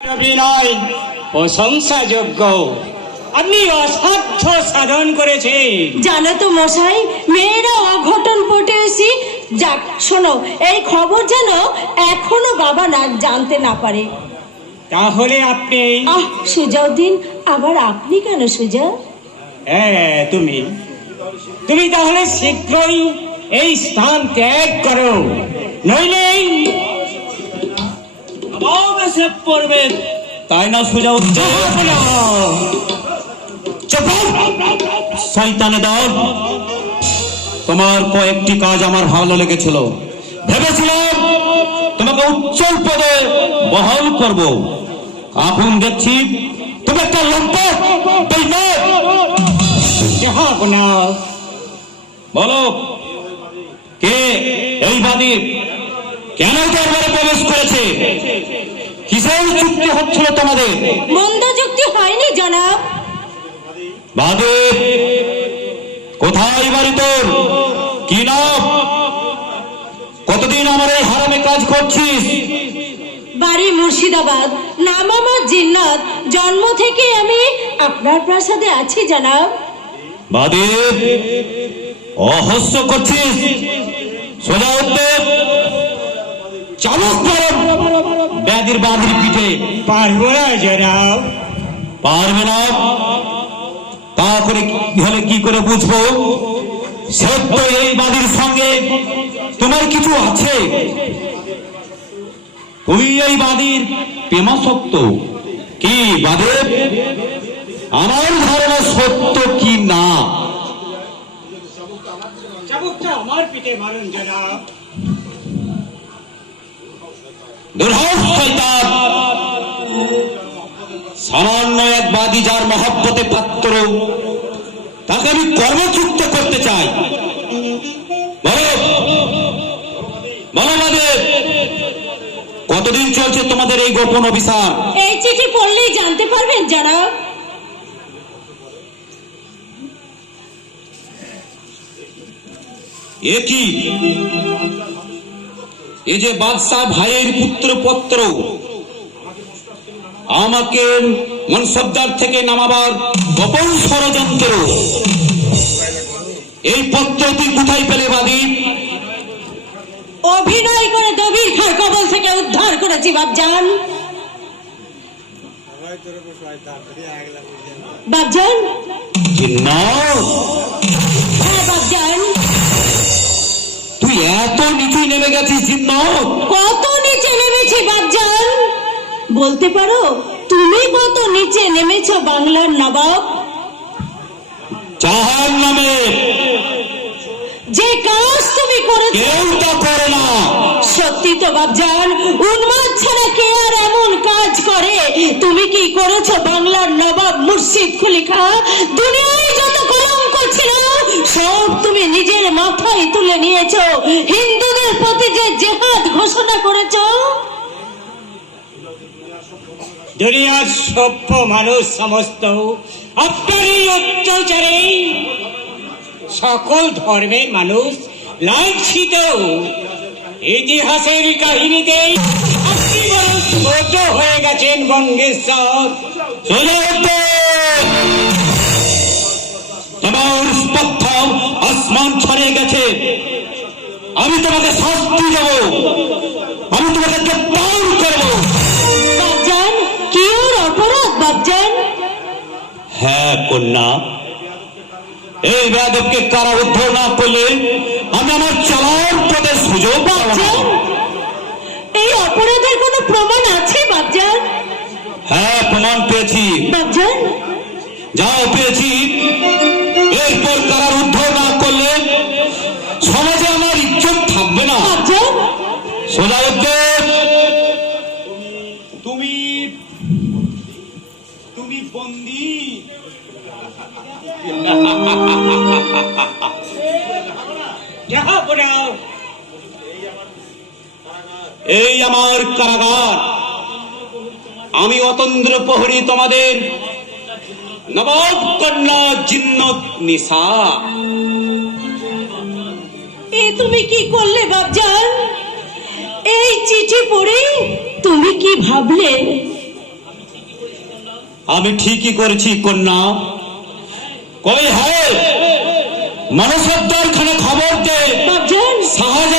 অভিনয় প্রশংসাযোগ্য। আপনি অসাধ্য সাধন করেছেন। জানো তো মশাই, মেয়েরা অঘটন পটেছি। যাক শোনো, এই খবর যেন এখনো বাবা না জানতে না পারে। তাহলে আপনি সুজাউদ্দিন, আবার আপনি কেন সুজা? হ্যাঁ, তুমি তাহলে শীঘ্রই এই স্থান ত্যাগ করো, নইলে এসে পড়বে, তাই না সুজাউদ্দিন? শয়তানে দল, তোমার কয়েকটি কাজ আমার ভালো লেগেছিল। ভেবেছিলাম তোমাকে উজ্জ্বল পদে বহাল করব। এখন দেখছি তুমি একটা লম্পট। বলো, কে এই বাদী? কেন দরবারে প্রবেশ করেছে? কিসের চুক্তি হচ্ছিল তোমাদের? মন্দ যুক্তি হয়নি জনাব। বাদী কোথায় বাড়ি তোর? কি নাম? কতদিন আমার এই হারামে কাজ করছিস? বাড়ি মুর্শিদাবাদ, নাম আমার জিন্নাত। জন্ম থেকে আমি আপনার প্রাসাদে আছি জনাব। বাদী অহস্য করছিস? সোজা উত্তর চালক কর ব্যাধির বাঁধির পিঠে। পারবো না জনাব। পারবে না? তা করে হলে কি করে বুঝবো? সত্য এই বাদীর সঙ্গে তোমার কিছু আছে? তুমি এই বাদীর প্রেমাসক্ত কি বাদে? আমার ধারণা সত্য কি না? চাবুকটা আমার পিঠে মারুন জনাব। সামান্য এক বাদী যার মহব্বতে পাত্র, তাকে আমি কর্মযুক্ত করতে চাই। বলো বাদে, কতদিন চলছে তোমাদের এই গোপন অভিযান? এই চিঠি পড়লেই জানতে পারবেন জনাব। এ কি? এ যে বাদশাহ ভাইয়ের পুত্র পত্র, আমাকে মনসবদার থেকে নামাবার গোপন ষড়যন্ত্র। এই পত্র তুই কোথায় পেলে বাদী? অভিনয় করে দবির খার কবল থেকে উদ্ধার করেছি বাপজান। বাপজান? হ্যাঁ বাপজান। তুই এত নিচে নেমে গেছিস জিন্নাত? কত নিচে নেমেছি বাপজান বলতে পারো? তুমি কত নিচে নেমেছো বাংলার নবাব? জাহান নামে যে কাজ তুমি করেছো কেউ তা করে না। সত্যি তো বাপজান, উন্মাদ ছাড়া কে আর এমন কাজ করে? তুমি কি করেছো বাংলার নবাব মুর্শিদ কুলি খাঁ? দুনিয়ায় যত কলঙ্ক ছিল সব তুমি নিজের মাথায় তুলে নিয়েছো। হিন্দুদের প্রতি যে জেহাদ ঘোষণা করেছো, দুনিয়ার সভ্য মানুষ সমস্ত আপনার এই অত্যাচারে সকল ধর্মের মানুষ লাঞ্ছিত। ইতিহাসের কাহিনীতে আপনি বড় ছোট হয়ে গেছেন বঙ্গেশ্বর। তোমার স্পর্ধ আসমান ছড়িয়ে গেছে। আমি তোমাকে শাস্তি দেব, আমি তোমাকে গ্রেফতার করবো। বাপজান কি ওর অপরাধ বাপজান? হ্যাঁ কন্যা, এই বেয়াদবকে কারা উদ্ধার না করলে আমি আমার চলার পথে সুযোগ পাবো না। এই অপরাধের কোনো প্রমাণ আছে বাপজান? হ্যাঁ প্রমাণ পেয়েছি। বাপজান? যাও পেয়েছি। এরপর কারার উদ্ধার না করলে সমাজে আমার ইজ্জত থাকবে না। বাপজান? সোজা উত্তর তুমি বন্দী। এই আমার কারাগার। আমি অতন্দ্র প্রহরী তোমাদের নবাব কন্যা জিন্নত নিসা। এ তুমি কি করলে বাপজান? এই চিঠি পড়ে তুমি কি ভাবলে? আমি ঠিকই করেছি কন্যা। কই হয় মানসদ্দার খানে খবর দে বাপজান শাহজাহান